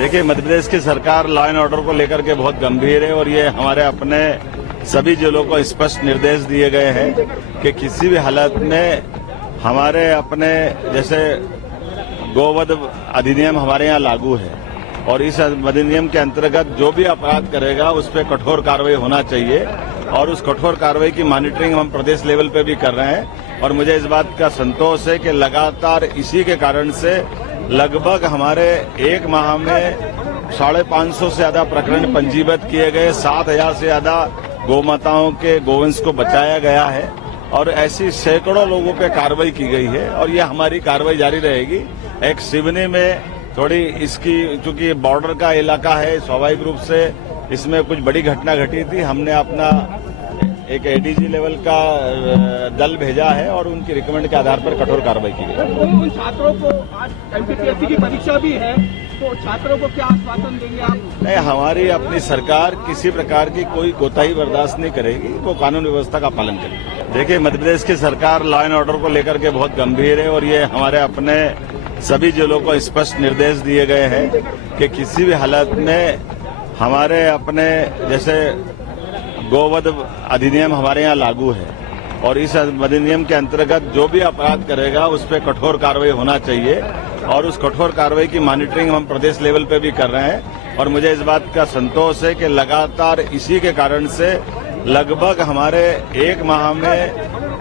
देखिए, मध्य प्रदेश की सरकार लॉ एंड ऑर्डर को लेकर के बहुत गंभीर है और ये हमारे अपने सभी जिलों को स्पष्ट निर्देश दिए गए हैं कि किसी भी हालत में हमारे अपने जैसे गोवध अधिनियम हमारे यहाँ लागू है और इस अधिनियम के अंतर्गत जो भी अपराध करेगा उस पर कठोर कार्रवाई होना चाहिए और उस कठोर कार्रवाई की मॉनिटरिंग हम प्रदेश लेवल पे भी कर रहे हैं। और मुझे इस बात का संतोष है कि लगातार इसी के कारण से लगभग हमारे एक माह में 550 से ज्यादा प्रकरण पंजीबद्ध किए गए, 7000 से ज्यादा गौमाताओं के गोवंश को बचाया गया है और ऐसी सैकड़ों लोगों पे कार्रवाई की गई है और ये हमारी कार्रवाई जारी रहेगी। एक सिवनी में थोड़ी इसकी चूंकि बॉर्डर का इलाका है, स्वाभाविक रूप से इसमें कुछ बड़ी घटना घटी थी। हमने अपना एक एडीजी लेवल का दल भेजा है और उनकी रिकमेंड के आधार पर कठोर कार्रवाई की गई। उन छात्रों को आज एमपीपीएससी की परीक्षा भी है, तो छात्रों को क्या आश्वासन देंगे आप? नहीं, हमारी अपनी सरकार किसी प्रकार की कोई कोताही बर्दाश्त नहीं करेगी, वो कानून व्यवस्था का पालन करेगी। देखिए, मध्य प्रदेश की सरकार लॉ एंड ऑर्डर को लेकर के बहुत गंभीर है और ये हमारे अपने सभी जिलों को स्पष्ट निर्देश दिए गए हैं कि किसी भी हालत में हमारे अपने जैसे गोवध अधिनियम हमारे यहाँ लागू है और इस अधिनियम के अंतर्गत जो भी अपराध करेगा उस पर कठोर कार्रवाई होना चाहिए और उस कठोर कार्रवाई की मॉनिटरिंग हम प्रदेश लेवल पे भी कर रहे हैं। और मुझे इस बात का संतोष है कि लगातार इसी के कारण से लगभग हमारे एक माह में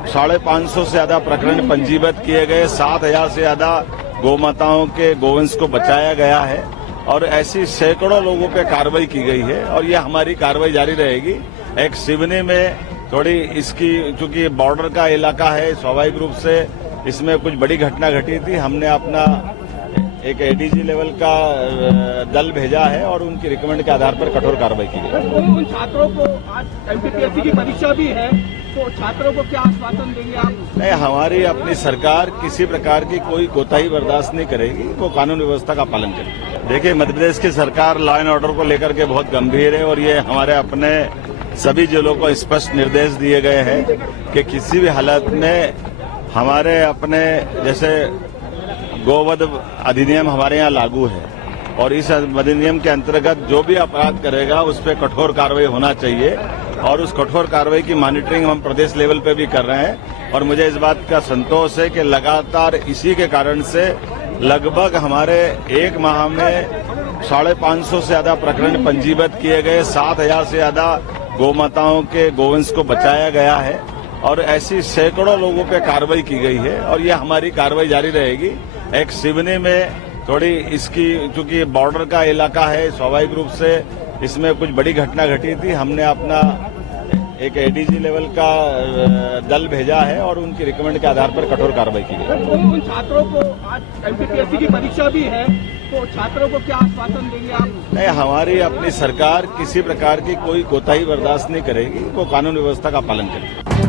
550 से ज्यादा प्रकरण पंजीबद्ध किए गए, 7000 से ज्यादा गौमाताओं के गोवंश को बचाया गया है और ऐसी सैकड़ों लोगों पे कार्रवाई की गई है और ये हमारी कार्रवाई जारी रहेगी। एक सिवनी में थोड़ी इसकी चूंकि बॉर्डर का इलाका है, स्वाभाविक रूप से इसमें कुछ बड़ी घटना घटी थी। हमने अपना एक एडीजी लेवल का दल भेजा है और उनकी रिकमेंड के आधार पर कठोर कार्रवाई की गई। उन छात्रों को आज एमपीपीएससी की परीक्षा भी है, तो छात्रों को क्या आश्वासन देंगे आप? नहीं, हमारी अपनी सरकार किसी प्रकार की कोई कोताही बर्दाश्त नहीं करेगी, वो कानून व्यवस्था का पालन करेगी। देखिए, मध्य प्रदेश की सरकार लॉ एंड ऑर्डर को लेकर के बहुत गंभीर है और ये हमारे अपने सभी जिलों को स्पष्ट निर्देश दिए गए हैं कि किसी भी हालत में हमारे अपने जैसे गोवध अधिनियम हमारे यहाँ लागू है और इस अधिनियम के अंतर्गत जो भी अपराध करेगा उस पर कठोर कार्रवाई होना चाहिए और उस कठोर कार्रवाई की मॉनिटरिंग हम प्रदेश लेवल पे भी कर रहे हैं। और मुझे इस बात का संतोष है कि लगातार इसी के कारण से लगभग हमारे एक माह में 550 से ज्यादा प्रकरण पंजीबद्ध किए गए, 7000 से ज्यादा गौमाताओं के गोवंश को बचाया गया है और ऐसी सैकड़ों लोगों पे कार्रवाई की गई है और ये हमारी कार्रवाई जारी रहेगी। एक सिवनी में थोड़ी इसकी चूंकि बॉर्डर का इलाका है, स्वाभाविक रूप से इसमें कुछ बड़ी घटना घटी थी। हमने अपना एक एडीजी लेवल का दल भेजा है और उनकी रिकमेंड के आधार पर कठोर कार्रवाई की गई। उन छात्रों को आज एमपीपीएससी की परीक्षा भी है, तो छात्रों को क्या आश्वासन देंगे आप? नहीं, हमारी अपनी सरकार किसी प्रकार की कोई कोताही बर्दाश्त नहीं करेगी, वो कानून व्यवस्था का पालन करेगी।